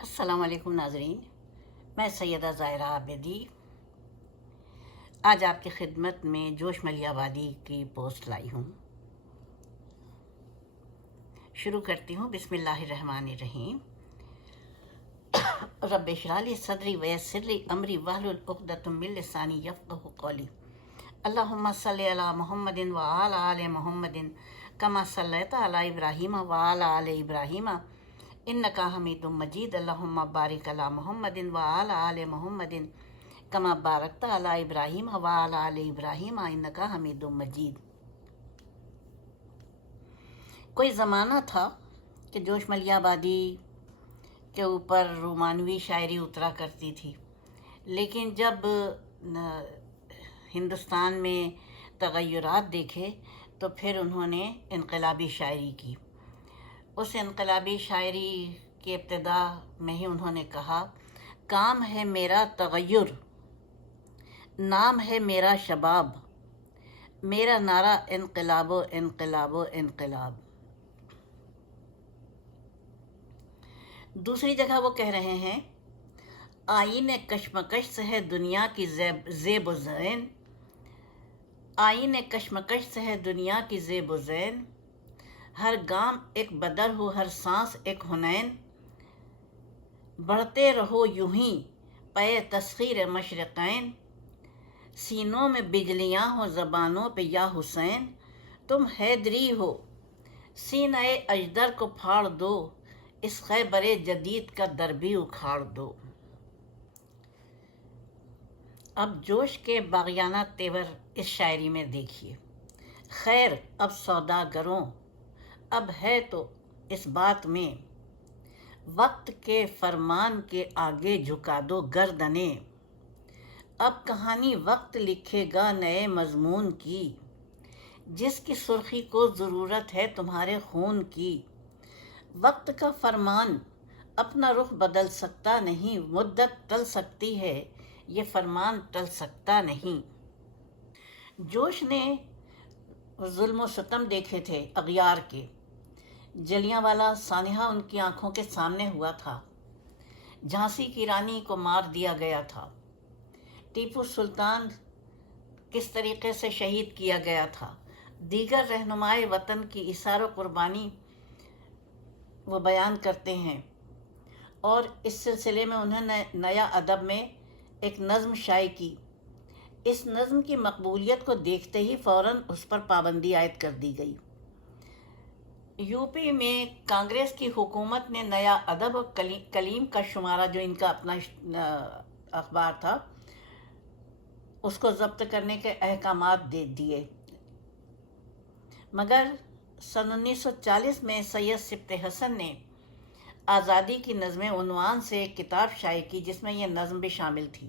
السلام علیکم ناظرین، میں سیدہ ظاہرہ عابدی۔ آج آپ کی خدمت میں جوش ملی آبادی کی پوسٹ لائی ہوں۔ شروع کرتی ہوں۔ بسم اللہ الرحمن الرحیم۔ رب اشرح لی صدری ویسر لی امری واحلل عقدۃ من لسانی یفقهوا قولی۔ اللہم صلی علی محمد وعلی آل محمد کما صلیت علی ابراہیم وعلی آل ابراہیم۔ انکا حمید مجید اللہم بارک علی محمد وعلی آل محمد کما بارکت علی ابراہیم وعلی آل ابراہیم انکا حمید مجید کوئی زمانہ تھا کہ جوش ملیہ آبادی کے اوپر رومانوی شاعری اترا کرتی تھی، لیکن جب ہندوستان میں تغیرات دیکھے تو پھر انہوں نے انقلابی شاعری کی۔ اس انقلابی شاعری کی ابتدا میں ہی انہوں نے کہا، کام ہے میرا تغیر، نام ہے میرا شباب، میرا نعرہ انقلاب و انقلاب و انقلاب. دوسری جگہ وہ کہہ رہے ہیں، آئین کشمکش سے ہے دنیا کی زیب زیب و زین، آئین کشمکش سے ہے دنیا کی زیب و زین ہر گام ایک بدر ہو، ہر سانس ایک ہنین۔ بڑھتے رہو یوں ہی پے تسخیر مشرقین۔ سینوں میں بجلیاں ہو زبانوں پہ یا حسین۔ تم حیدری ہو، سینہ اجدر کو پھاڑ دو۔ اس خیبر جدید کا در بھی اکھاڑ دو۔ اب جوش کے باغیانہ تیور اس شاعری میں دیکھیے۔ خیر، اب سوداگروں اب ہے تو اس بات میں۔ وقت کے فرمان کے آگے جھکا دو گردنے۔ اب کہانی وقت لکھے گا نئے مضمون کی۔ جس کی سرخی کو ضرورت ہے تمہارے خون کی۔ وقت کا فرمان اپنا رخ بدل سکتا نہیں، مدت ٹل سکتی ہے، یہ فرمان ٹل سکتا نہیں۔ جوش نے ظلم و ستم دیکھے تھے اغیار کے۔ جلیاں والا سانحہ ان کی آنکھوں کے سامنے ہوا تھا، جھانسی کی رانی کو مار دیا گیا تھا۔ ٹیپو سلطان کس طریقے سے شہید کیا گیا تھا؟ دیگر رہنمائے وطن کی اثار و قربانی وہ بیان کرتے ہیں۔ اور اس سلسلے میں انہوں نے نیا ادب میں ایک نظم شائع کی۔ اس نظم کی مقبولیت کو دیکھتے ہی فوراً اس پر پابندی عائد کر دی گئی۔ یو پی میں کانگریس کی حکومت نے نیا ادب و کلیم کا شمارہ جو ان کا اپنا اخبار تھا، اس کو ضبط کرنے کے احکامات دے دیے۔ مگر سن انیس سو چالیس میں سید سبت حسن نے آزادی کی نظم عنوان سے ایک کتاب شائع کی جس میں یہ نظم بھی شامل تھی۔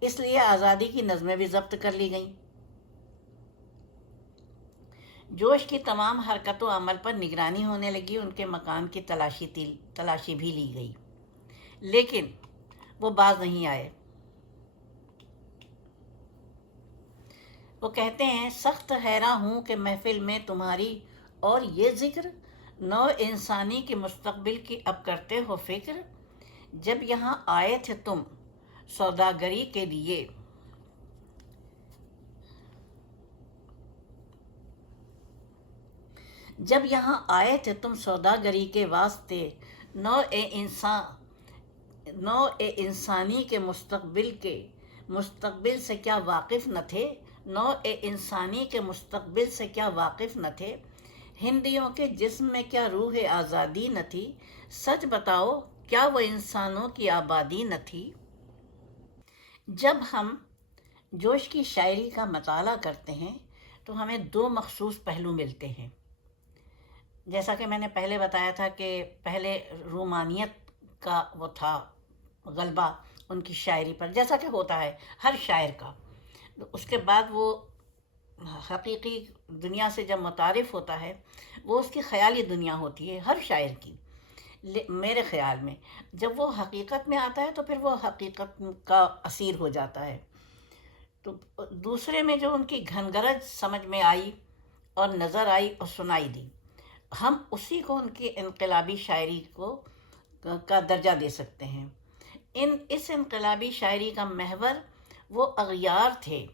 اس لیے آزادی کی نظمیں بھی ضبط کر لی گئیں۔ جوش کی تمام حرکت و عمل پر نگرانی ہونے لگی، ان کے مکان کی تلاشی تلاشی بھی لی گئی۔ لیکن وہ باز نہیں آئے۔ وہ کہتے ہیں، سخت حیران ہوں کہ محفل میں تمہاری اور یہ ذکر نو انسانی کے مستقبل کی اب کرتے ہو فکر۔ جب یہاں آئے تھے تم سوداگری کے لیے۔ جب یہاں آئے تھے تم سوداگری کے واسطے، نو اے انسان نو اے انسانی کے مستقبل کے، مستقبل سے کیا واقف نہ تھے؟ نو اے انسانی کے مستقبل سے کیا واقف نہ تھے؟ ہندیوں کے جسم میں کیا روح آزادی نہ تھی؟ سچ بتاؤ، کیا وہ انسانوں کی آبادی نہ تھی؟ جب ہم جوش کی شاعری کا مطالعہ کرتے ہیں، تو ہمیں دو مخصوص پہلو ملتے ہیں۔ جیسا کہ میں نے پہلے بتایا تھا کہ پہلے رومانیت کا وہ تھا، غلبہ ان کی شاعری پر، جیسا کہ ہوتا ہے ہر شاعر کا۔ اس کے بعد وہ حقیقی دنیا سے جب متعارف ہوتا ہے، وہ اس کی خیالی دنیا ہوتی ہے ہر شاعر کی۔ میرے خیال میں جب وہ حقیقت میں آتا ہے تو پھر وہ حقیقت کا اسیر ہو جاتا ہے۔ تو دوسرے میں جو ان کی گھن گرج سمجھ میں آئی اور نظر آئی اور سنائی دی۔ ہم اسی کو ان کی انقلابی شاعری کو کا درجہ دے سکتے ہیں۔ ان، اس انقلابی شاعری کا محور وہ اغیار تھے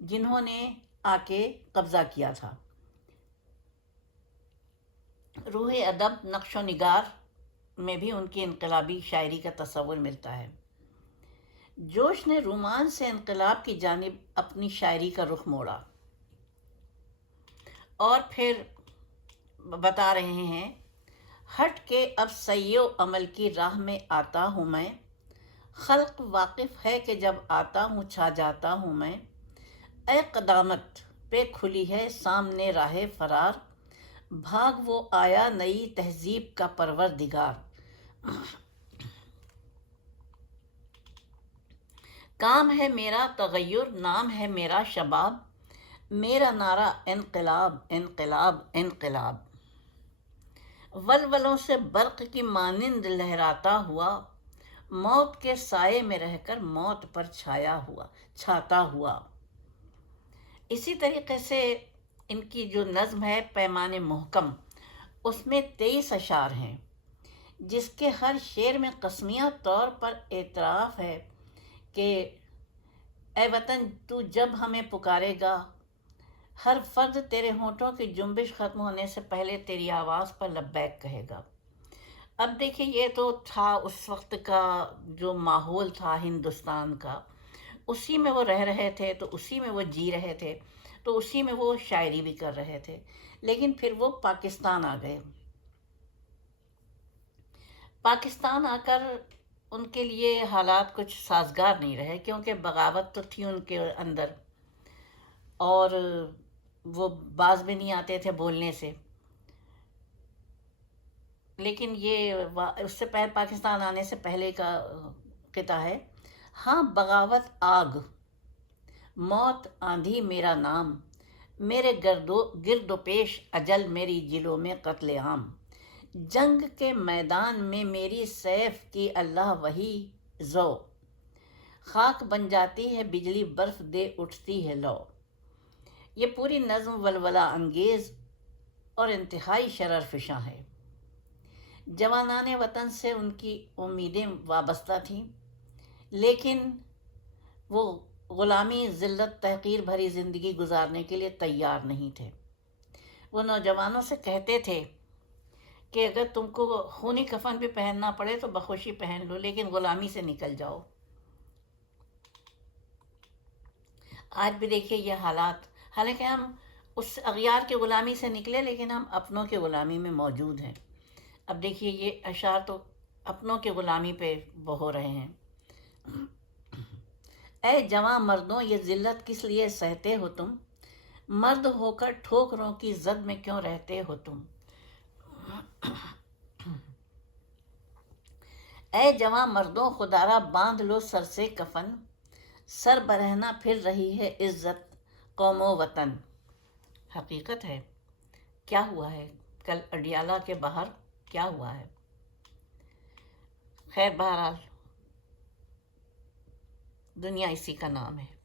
جنہوں نے آ کے قبضہ کیا تھا۔ روح ادب، نقش و نگار میں بھی ان کی انقلابی شاعری کا تصور ملتا ہے۔ جوش نے رومان سے انقلاب کی جانب اپنی شاعری کا رخ موڑا۔ اور پھر بتا رہے ہیں۔ ہٹ کے اب سیو عمل کی راہ میں آتا ہوں میں۔ خلق واقف ہے کہ جب آتا ہوں، چھا جاتا ہوں میں۔ اے قدامت پہ کھلی ہے سامنے راہ فرار۔ بھاگ وہ آیا نئی تہذیب کا پرور دگار کام ہے میرا تغیر، نام ہے میرا شباب۔ میرا نعرہ انقلاب انقلاب انقلاب۔ ولولوں سے برق کی مانند لہراتا ہوا، موت کے سائے میں رہ کر موت پر چھایا ہوا، چھاتا ہوا۔ اسی طریقے سے ان کی جو نظم ہے پیمان محکم، اس میں تیئیس اشعار ہیں، جس کے ہر شعر میں قسمیہ طور پر اعتراف ہے کہ، اے وطن، تو جب ہمیں پکارے گا ہر فرد تیرے ہونٹوں کی جنبش ختم ہونے سے پہلے تیری آواز پر لبیک کہے گا۔ اب دیکھیں یہ تو تھا اس وقت کا جو ماحول تھا ہندوستان کا۔ اسی میں وہ رہ رہے تھے، تو اسی میں وہ جی رہے تھے، تو اسی میں وہ شاعری بھی کر رہے تھے۔ لیکن پھر وہ پاکستان آ گئے۔ پاکستان آ کر ان کے لیے حالات کچھ سازگار نہیں رہے، کیونکہ بغاوت تو تھی ان کے اندر۔ اور وہ باز بھی نہیں آتے تھے بولنے سے۔ لیکن یہ اس سے پہلے پاکستان آنے سے پہلے کا قطع ہے۔ ہاں بغاوت آگ۔ موت آندھی میرا نام۔ میرے گردو، گرد و پیش اجل میری جلوں میں قتل عام۔ جنگ کے میدان میں میری سیف کی اللہ وہی زو۔ خاک بن جاتی ہے، بجلی برف دے اٹھتی ہے لو۔ یہ پوری نظم ولولہ انگیز اور انتہائی شرر فشاں ہے۔ جوانان وطن سے ان کی امیدیں وابستہ تھیں، لیکن وہ غلامی ذلت تحقیر بھری زندگی گزارنے کے لیے تیار نہیں تھے۔ وہ نوجوانوں سے کہتے تھے کہ اگر تم کو خونی کفن بھی پہننا پڑے تو بخوشی پہن لو، لیکن غلامی سے نکل جاؤ۔ آج بھی دیکھیے یہ حالات حالانکہ ہم اس اغیار کے غلامی سے نکلے، لیکن ہم اپنوں کے غلامی میں موجود ہیں۔ اب دیکھیے، یہ اشعار تو اپنوں کے غلامی پہ بہو رہے ہیں۔ اے جوان مردوں، یہ ذلت کس لیے سہتے ہو تم؟ مرد ہو کر ٹھوکروں کی زد میں کیوں رہتے ہو تم؟ اے جوان مردوں خدارہ باندھ لو سر سے کفن۔ سر برہنا پھر رہی ہے عزت۔ قوم و وطن۔ حقیقت ہے۔ کیا ہوا ہے؟ کل اڈیالہ کے باہر کیا ہوا ہے؟ خیر بہرحال، دنیا اسی کا نام ہے۔